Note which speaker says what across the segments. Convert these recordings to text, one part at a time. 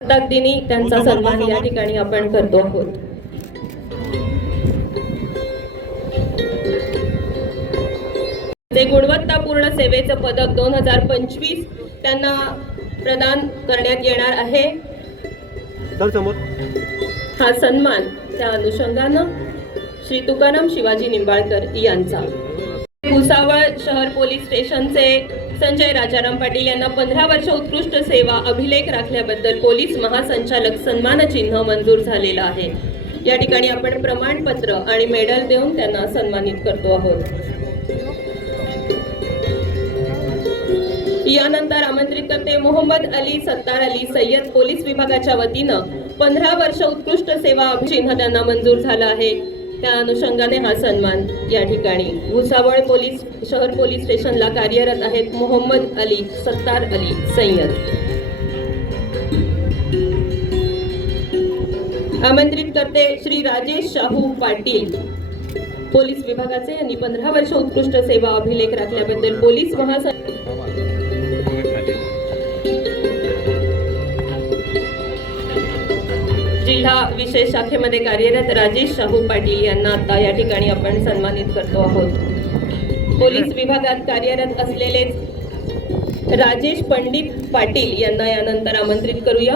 Speaker 1: दिनी त्यांचा सन्मान या ठिकाणी आपण करतो आहोत. ते गुणवत्तापूर्ण सेवेचं पदक दोन हजार पंचवीस त्यांना प्रदान करण्यात येणार आहे. हा सन्मान त्या अनुषंगानं श्री तुकाराम शिवाजी निंबाळकर यांचा. भुसावळ शहर पोलीस स्टेशनचे संजय राजाराम पाटील यांना पंधरा वर्ष उत्कृष्ट सेवा अभिलेख राखल्याबद्दल पोलीस महासंचालक सन्मान चिन्ह मंजूर झालेलं आहे. या ठिकाणी आपण प्रमाणपत्र आणि मेडल देऊन त्यांना सन्मानित करतो आहोत. यानंतर आमंत्रित करते मोहम्मद अली सत्तार अली सय्यद. पोलीस विभागाच्या वतीनं पंधरा वर्ष उत्कृष्ट सेवा चिन्ह त्यांना मंजूर झालं आहे. त्या अनुषंगाने हा सन्मान या ठिकाणी भुसावळ पोलीस शहर पोलीस स्टेशनला कार्यरत आहेत मोहम्मद अली सत्तार अली सय्यद. आमंत्रित करते श्री राजेश शाहू पाटील. पोलीस विभागाचे यांनी पंधरा वर्ष उत्कृष्ट सेवा अभिलेख राखल्याबद्दल पोलीस महासंघ जिल्हा विशेष शाखेमध्ये कार्यरत राजेश शाहू पाटील यांना आता या ठिकाणी आपण सन्मानित करतो आहोत. पोलीस विभागात कार्यरत असलेलेच राजेश पंडित पाटील यांना यानंतर आमंत्रित करूया.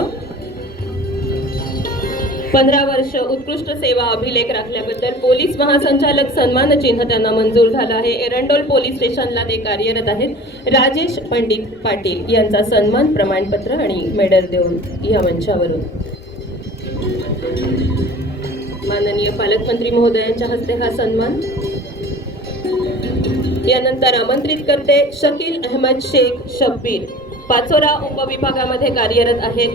Speaker 1: पंधरा वर्ष उत्कृष्ट सेवा अभिलेख राखल्याबद्दल पोलीस महासंचालक सन्मान चिन्ह त्यांना मंजूर झालं आहे. एरंडोल पोलीस स्टेशनला ते कार्यरत आहेत. राजेश पंडित पाटील यांचा सन्मान प्रमाणपत्र आणि मेडल देऊन या मंचावरून. माननीय पालकमंत्री महोदयांच्या हस्ते हा सन्मान. यानंतर आमंत्रित करते शकील अहमद शेख शब्बीर. पाचोरा उपविभागामध्ये कार्यरत आहेत.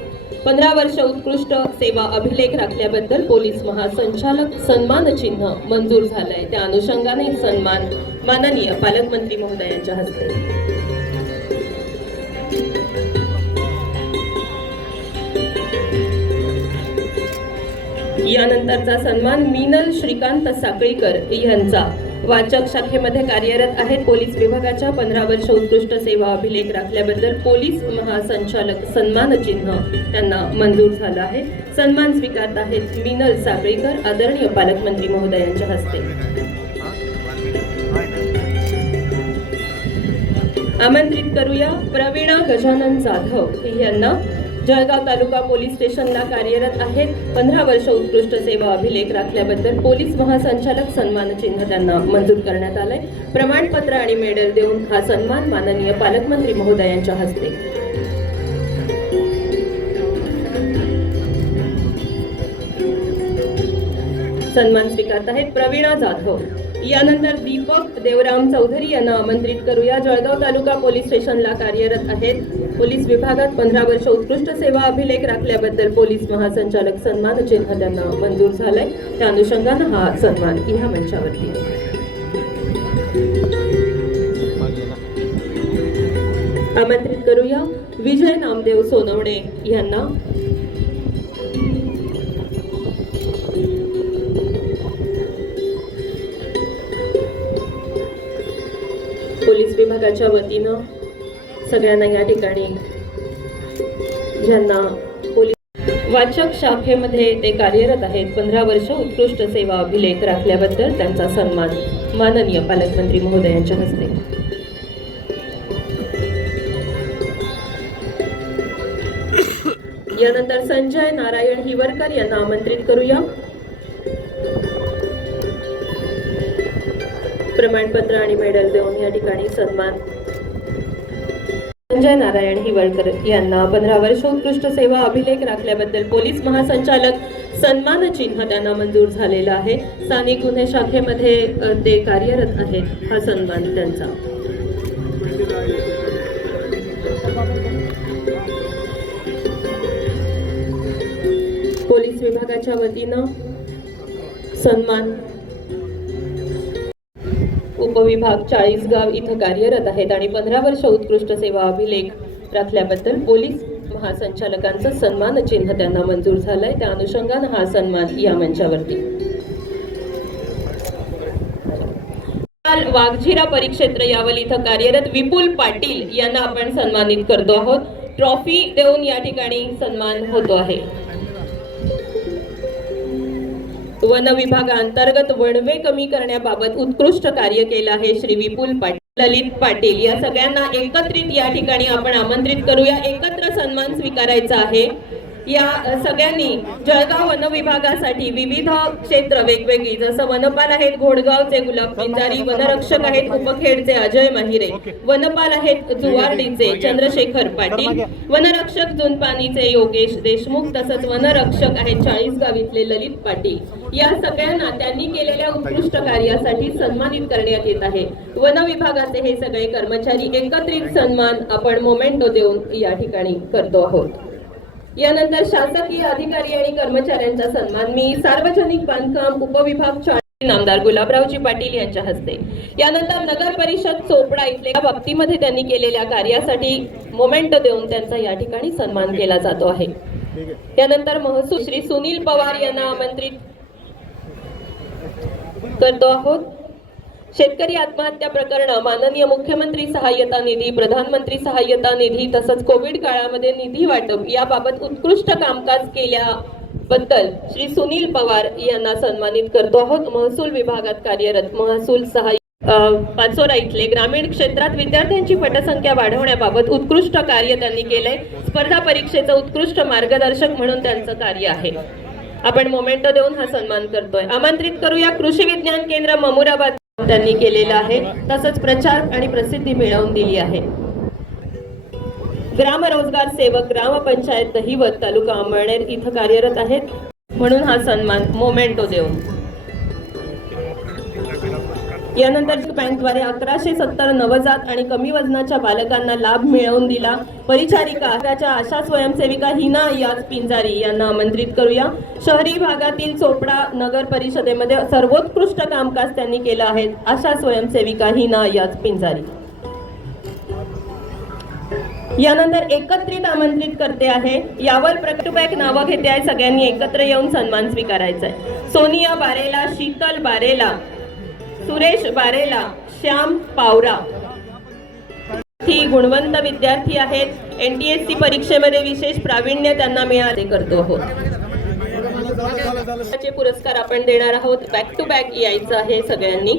Speaker 1: पंधरा वर्ष उत्कृष्ट सेवा अभिलेख राखल्याबद्दल पोलीस महासंचालक सन्मान चिन्ह मंजूर झालंय. त्या अनुषंगाने सन्मान माननीय पालकमंत्री महोदयांच्या हस्ते. यानंतरचा सन्मान मीनल श्रीकांत साकळीकर यांचा. वाचक शाखेमध्ये कार्यरत आहेत पोलीस विभागाच्या पंधरा वर्ष उत्कृष्ट सेवा अभिलेख राखल्याबद्दल पोलीस महासंचालक सन्मान चिन्ह त्यांना मंजूर झालं आहे. सन्मान स्वीकारत आहेत मीनल साकळीकर आदरणीय पालकमंत्री महोदयांच्या हस्ते. आमंत्रित करूया प्रवीणा गजानन जाधव यांना. जळगाव तालुका पोलीस स्टेशनला कार्यरत आहेत. पंधरा वर्ष उत्कृष्ट सेवा अभिलेख राखल्याबद्दल पोलीस महासंचालक सन्मान चिन्ह त्यांना मंजूर करण्यात आलंय. प्रमाणपत्र आणि मेडल देऊन हा सन्मान माननीय पालकमंत्री महोदयांच्या हस्ते. सन्मान स्वीकारत आहेत प्रवीणा जाधव. यानंतर दीपक देवराम चौधरी यांना आमंत्रित करूया. जळगाव तालुका पोलीस स्टेशनला कार्यरत आहेत. पोलीस विभागात पंधरा वर्ष उत्कृष्ट सेवा अभिलेख राखल्याबद्दल पोलीस महासंचालक सन्मान चिन्ह त्यांना मंजूर झालंय. त्या अनुषंगानं हा सन्मान ह्या मंचावरती. आमंत्रित करूया. विजय नामदेव सोनवणे यांना पोलीस विभागाच्या वतीनं सगळ्यांना या ठिकाणी ज्यांना पोलीस वाचक शाखेमध्ये ते कार्यरत आहेत. पंधरा वर्ष उत्कृष्ट सेवा अभिलेख राखल्याबद्दल त्यांचा सन्मान माननीय पालकमंत्री महोदयांच्या हस्ते. यानंतर संजय नारायण हिवरकर यांना आमंत्रित करूया. प्रमाणपत्र आणि मेडल देऊन या ठिकाणी सन्मान. संजय नारायण हिवळकर यांना पंधरा वर्ष उत्कृष्ट सेवा अभिलेख राखल्याबद्दल पोलीस महासंचालक सन्मान चिन्ह त्यांना मंजूर झालेलं आहे. स्थानिक गुन्हे शाखेमध्ये ते कार्यरत आहेत. हा सन्मान त्यांचा. पोलीस विभागाच्या वतीनं सन्मान विभाग चाळीसगाव इथं कार्यरत आहेत आणि पंधरा वर्ष उत्कृष्ट सेवा अभिलेख राखल्याबद्दल पोलीस महासंचालकांचं सन्मान चिन्ह त्यांना मंजूर झालंय. त्या अनुषंगानं हा सन्मान या मंचावरती. काल वाघझिरा परिक्षेत्र यावल इथं कार्यरत विपुल पाटील यांना आपण सन्मानित करतो आहोत. ट्रॉफी देऊन या ठिकाणी सन्मान होतो आहे. वन विभागाअंतर्गत वणवे कमी करण्याबाबत उत्कृष्ट कार्य केलं आहे श्री विपुल पाटील ललित पाटील. या सगळ्यांना एकत्रित या ठिकाणी आपण आमंत्रित करूया. एकत्र सन्मान स्वीकारायचा आहे. या सगळ्यांनी जळगाव वन विभागासाठी विविध क्षेत्र वेगवेगळी जसं वनपाल आहेत घोडगावचे गुलाब पिंजारी वनरक्षक आहेत उपखेडचे अजय माहिरे वनपाल आहेत जुवार्डीचे चंद्रशेखर पाटील वनरक्षक जुनपानीचे योगेश देशमुख तसंच वनरक्षक आहेत चाळीसगाव इथले ललित पाटील. या सगळ्यांना त्यांनी केलेल्या उत्कृष्ट कार्यासाठी सन्मानित करण्यात येत आहे. वन विभागाचे हे सगळे कर्मचारी एकत्रित सन्मान आपण मोमेंटो देऊन या ठिकाणी करतो आहोत. यानंतर शासकीय अधिकारी आणि कर्मचाऱ्यांचा सन्मान. मी सार्वजनिक बांधकाम उपविभाग नामदार गुलाबरावजी पाटील यांच्या हस्ते. यानंतर नगर परिषद चोपडा इथल्या बाबतीमध्ये त्यांनी केलेल्या कार्यासाठी मोमेंट देऊन त्यांचा या ठिकाणी सन्मान केला जातो आहे
Speaker 2: त्यानंतर आहे.
Speaker 1: यानंतर महसूल श्री सुनील पवार यांना आमंत्रित करतो आहोत. शेतकरी आत्महत्या प्रकरण माननीय मुख्यमंत्री सहाय्यता निधी प्रधानमंत्री सहाय्यता निधी तसंच कोविड काळामध्ये निधी वाटप याबाबत उत्कृष्ट कामकाज केल्याबद्दल श्री सुनील पवार यांना सन्मानित करतो आहोत. महसूल विभागात कार्यरत महसूल सहाय्य पाचोरा इथले ग्रामीण क्षेत्रात विद्यार्थ्यांची पटसंख्या वाढवण्याबाबत उत्कृष्ट कार्य त्यांनी केलंय. स्पर्धा परीक्षेचं उत्कृष्ट मार्गदर्शक म्हणून त्यांचं कार्य आहे. आपण मोमेंटो देऊन हा सन्मान करतोय. आमंत्रित करूया कृषी विज्ञान केंद्र ममुराबाद त्यांनी केलेलं आहे. तसंच प्रचार आणि प्रसिद्धी मिळवून दिली आहे. ग्राम रोजगार सेवक ग्रामपंचायत दहिवत तालुका अंबळनेर इथं कार्यरत आहेत. म्हणून हा सन्मान मोमेंटो देऊन. यानंतर बँकद्वारे अकराशे सत्तर नवजात आणि कमी वजनाच्या बालकांना लाभ मिळवून दिला. परिचारिका त्याच्या आशा स्वयंसेविका हिना याज पिंजारी यांना आमंत्रित करूया. शहरी भागातील चोपडा नगर परिषदेमध्ये सर्वोत्कृष्ट कामकाज त्यांनी केलं आहे. आशा स्वयंसेविका हिना याज पिंजारी. यानंतर एकत्रित आमंत्रित करते आहे. यावर प्रकटुबॅक नावं घेते आहे. सगळ्यांनी एकत्र येऊन सन्मान स्वीकारायचा आहे. सोनिया बारेला शीतल बारेला. सुरेश बारेला श्याम पावरा. ही गुणवंत विद्यार्थी आहेत. एन डी एस सी परीक्षेमध्ये विशेष प्रावीण्य त्यांना मिळाले. करतो आहोत. पुरस्कार आपण देणार आहोत. बॅक टू बॅक यायचं आहे सगळ्यांनी.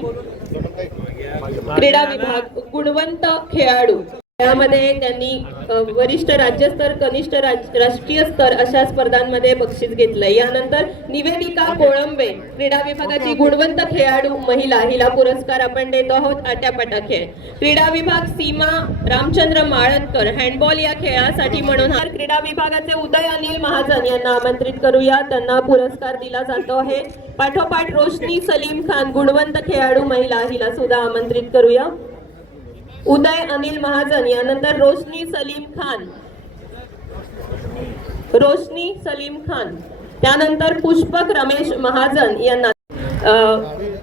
Speaker 1: क्रीडा विभाग गुणवंत खेळाडू. यामध्ये त्यांनी वरिष्ठ राज्यस्तर कनिष्ठ राज- राष्ट्रीय स्तर अशा स्पर्धांमध्ये बक्षीस घेतलंय. यानंतर निवेदिका कोळंबे क्रीडा विभागाची गुणवंत खेळाडू महिला हिला पुरस्कार आपण देतो आहोत. आट्यापाटा खेळ. क्रीडा विभाग सीमा रामचंद्र माळतकर हँडबॉल या खेळासाठी म्हणून क्रीडा विभागाचे उदय अनिल महाजन यांना आमंत्रित करूया. त्यांना पुरस्कार दिला जातो आहे. पाठोपाठ रोशनी सलीम खान गुणवंत खेळाडू महिला हिला सुद्धा आमंत्रित करूया. उदय अनिल महाजन यानंतर रोशनी सलीम खान. रोशनी सलीम खान. त्यानंतर पुष्पक रमेश महाजन यांना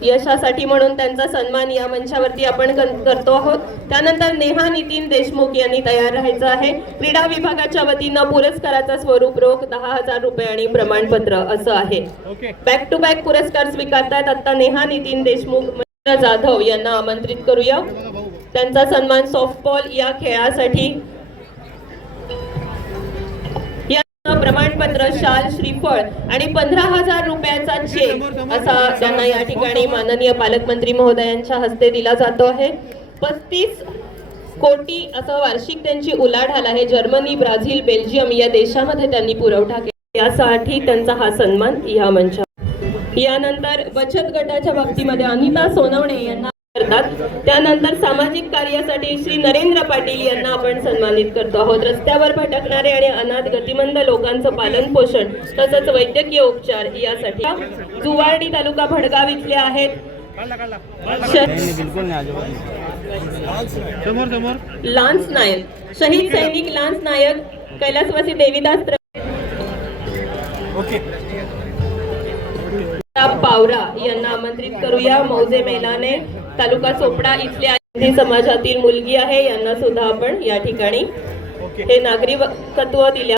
Speaker 1: यशासाठी म्हणून त्यांचा सन्मान या मंचावरती आपण करतो आहोत. त्यानंतर नेहा नितीन देशमुख यांनी तयार राहायचं आहे. क्रीडा विभागाच्या वतीनं पुरस्काराचं स्वरूप रोख दहा हजार रुपये आणि प्रमाणपत्र असं आहे. बॅक टू बॅक पुरस्कार स्वीकारतात. आता नेहा नितीन देशमुख जाधव यांना आमंत्रित करूया. त्यांचा सन्मान सॉफ्टबॉल या खेळासाठी प्रमाणपत्र शाल श्रीफळ आणि पंधरा हजार रुपयाचा चेक असा त्यांना या ठिकाणी माननीय पालकमंत्री महोदयांच्या हस्ते दिला जातो आहे. पस्तीस कोटी असं वार्षिक त्यांची उलाढाल आहे. जर्मनी ब्राझील बेल्जियम या देशामध्ये त्यांनी पुरवठा केला. यासाठी त्यांचा हा सन्मान या मंचा यानंतर बचत गटाच्या बाबतीमध्ये अनिता सोनवणे यांना करतात. त्यानंतर सामाजिक कार्यासाठी श्री नरेंद्र पाटील यांना आपण सन्मानित करतो आहोत. रस्त्यावर भटकणारे आणि अनाथ गतिमंद लोकांचं पालन पोषण तसंच वैद्यकीय उपचार यासाठी जुवार्डी तालुका भडगाव इथले आहेत. लान्स नायक शहीद सैनिक लान्स नायक कैलासवासी देवीदास त्रे-
Speaker 2: प्रताप
Speaker 1: पावरा यांना आमंत्रित करूया. मौजे मेलाने तालुका चोपडा इथल्या समाजातील मुलगी आहे. यांना सुद्धा आपण या ठिकाणी हे नागरिकत्व दिल्या